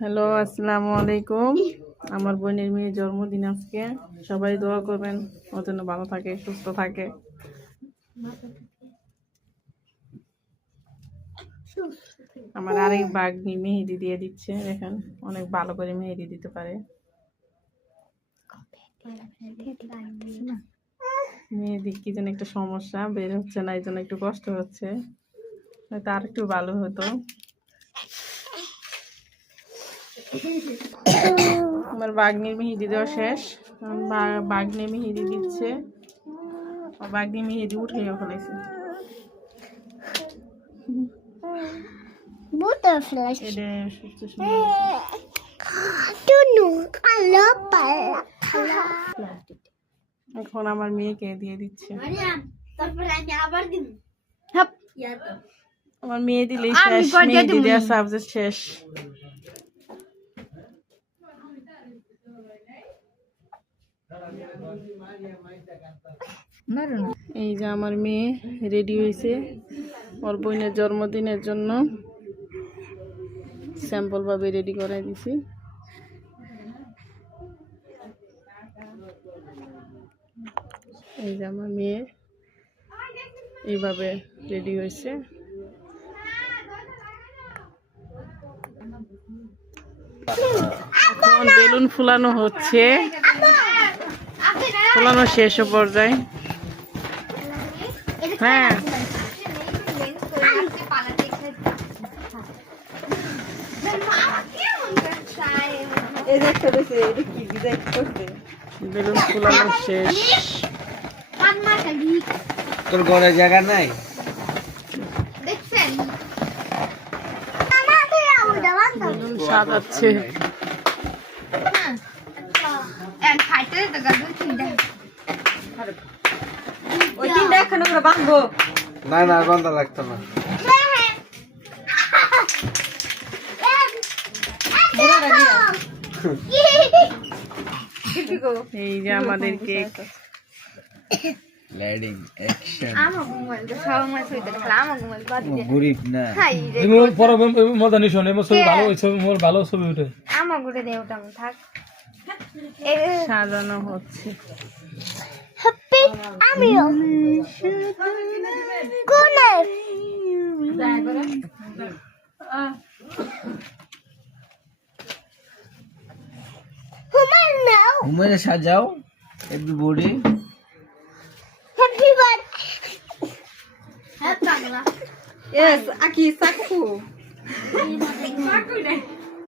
Hello, আসসালামু আলাইকুম। আমার বোনের মেয়ে জন্মদিন আজকে। সবাই দোয়া করবেন ওর জন্য ভালো থাকে, সুস্থ থাকে। আমার আরেক ভাগ্নি মেহেদি দিয়ে দিচ্ছে, দেখেন অনেক ভালো করে মেহেদি দিতে পারে। মেহেদি কি যেন একটা সমস্যা, বের হচ্ছে না, এই জন্য একটু কষ্ট হচ্ছে, হয়তো আর একটু ভালো হতো। আমার বাগনির মেহেদি দেওয়া শেষ, বাগনি মেহেদি দিচ্ছে। বাগনি মেহেদি উঠে ফেলেছে। এখন আমার মেয়েকে দিয়ে দিচ্ছে। আমার মেয়ে দিলেই শেষ, মেহেদি দেওয়া সাবজেক্ট শেষ। এই যে আমার মেয়ে রেডি হয়েছে ওর বোনের জন্মদিনের জন্য, স্যাম্পল ভাবে রেডি করাই দিছি। এই যে আমার মেয়ে এইভাবে রেডি হয়েছে। এখন বেলুন ফুলানো হচ্ছে, ফুলানো শেষ পর্যায়ে। হ্যাঁ, বেলুন ফুলানো শেষ। তোর ঘরে জায়গা নাই? বেলুন সাজাচ্ছে। না না, বান্ধা লাগতো না। এই যে আমাদের কেক। Lighting action. গরিব না মজা শোনে ভালো ছবি উঠে সাজানো হচ্ছে। হুমায়ুন সাজাও এভরিবডি। Yes, aqui, saco.